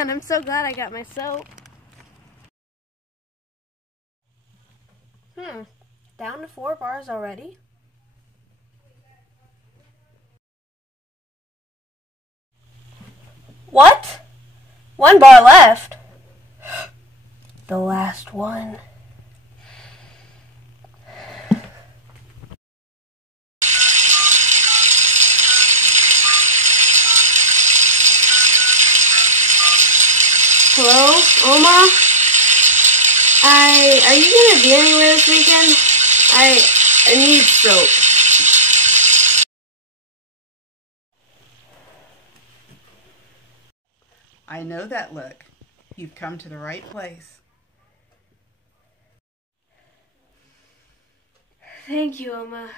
man, I'm so glad I got my soap. Down to 4 bars already? What? 1 bar left. The last one. Hello, Oma? Are you gonna be anywhere this weekend? I need soap. I know that look. You've come to the right place. Thank you, Oma.